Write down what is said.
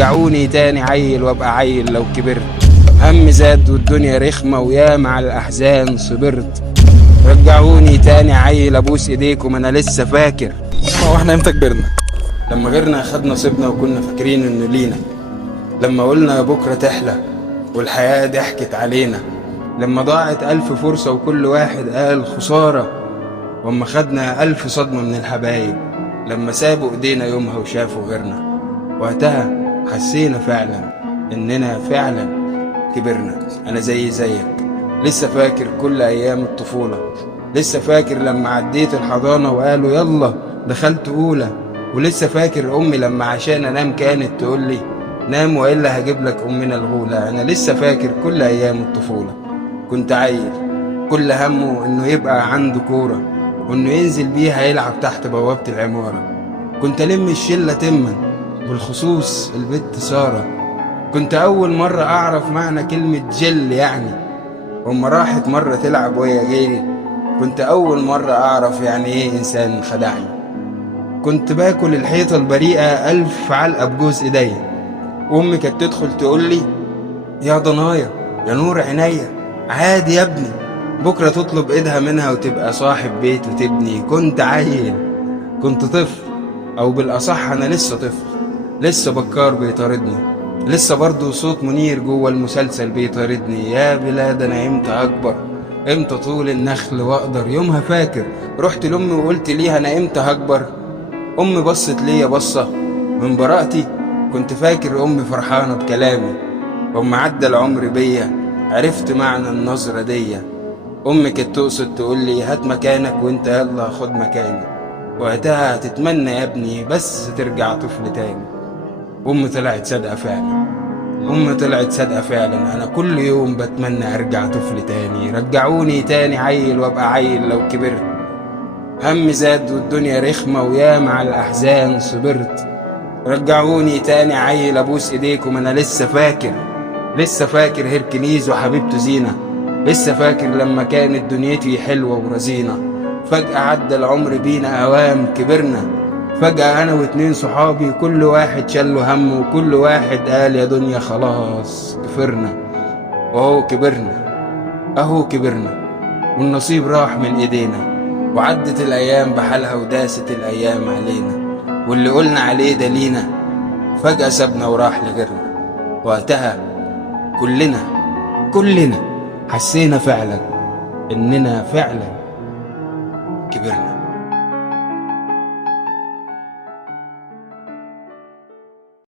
رجعوني تاني عيل وابقى عيل لو كبرت. هم زاد والدنيا رخمة ويا مع الأحزان صبرت. رجعوني تاني عيل ابوس ايديكم انا لسه فاكر. هو احنا امتى كبرنا؟ لما غيرنا خدنا نصيبنا وكنا فاكرين انه لينا. لما قلنا بكرة تحلى والحياة ضحكت علينا. لما ضاعت 1000 فرصة وكل واحد قال خسارة. وما خدنا 1000 صدمة من الحبايب لما سابوا ايدينا يومها وشافوا غيرنا. وقتها حسينا فعلا اننا فعلا كبرنا. انا زيك لسه فاكر كل ايام الطفولة. لسه فاكر لما عديت الحضانة وقالوا يلا دخلت اولى. ولسه فاكر امي لما عشان انام كانت تقولي نام والا هجيب لك امنا الغولة. انا لسه فاكر كل ايام الطفولة. كنت عيل كل همه انه يبقى عنده كورة وانه ينزل بيها يلعب تحت بوابة العمارة. كنت الم الشلة تما بالخصوص البت سارة. كنت اول مرة اعرف معنى كلمة جل يعني. وما راحت مرة تلعب ويا غيري كنت اول مرة اعرف يعني ايه انسان خدعني. كنت باكل الحيطة البريئة 1000 علقة بجوز ايديا. وامي كانت تدخل تقولي يا ضنايا يا نور عينيا عادي يا ابني بكرة تطلب ايدها منها وتبقى صاحب بيت وتبني. كنت عيل كنت طفل او بالاصح انا لسه طفل. لسه بكار بيطاردني. لسه برضو صوت منير جوه المسلسل بيطاردني. يا بلاد انا امتى اكبر امتى طول النخل واقدر. يومها فاكر رحت لامي وقلت ليها انا امتى هكبر. امي بصت ليا بصة من براءتي. كنت فاكر امي فرحانة بكلامي. وما عدى العمر بيا عرفت معنى النظرة دي. امي كانت تقصد تقولي هات مكانك وانت يلا خد مكاني. وقتها هتتمنى يا ابني بس ترجع طفل تاني. امي طلعت صادقة فعلا. امي طلعت صادقة فعلا. انا كل يوم بتمنى ارجع طفل تاني. رجعوني تاني عيل وابقى عيل لو كبرت. هم زاد والدنيا رخمة ويا مع الأحزان صبرت. رجعوني تاني عيل أبوس إيديكم أنا لسه فاكر. لسه فاكر هيركليز وحبيبته زينة. لسه فاكر لما كانت دنيتي حلوة ورزينة. فجأة عدى العمر بينا أوام كبرنا. فجأة أنا واتنين صحابي كل واحد شاله هم وكل واحد قال يا دنيا خلاص كفرنا. وهو كبرنا أهو كبرنا والنصيب راح من إيدينا. وعدت الأيام بحالها وداست الأيام علينا. واللي قلنا عليه ده لينا فجأة سابنا وراح لغيرنا. وقتها كلنا حسينا فعلا إننا فعلا كبرنا.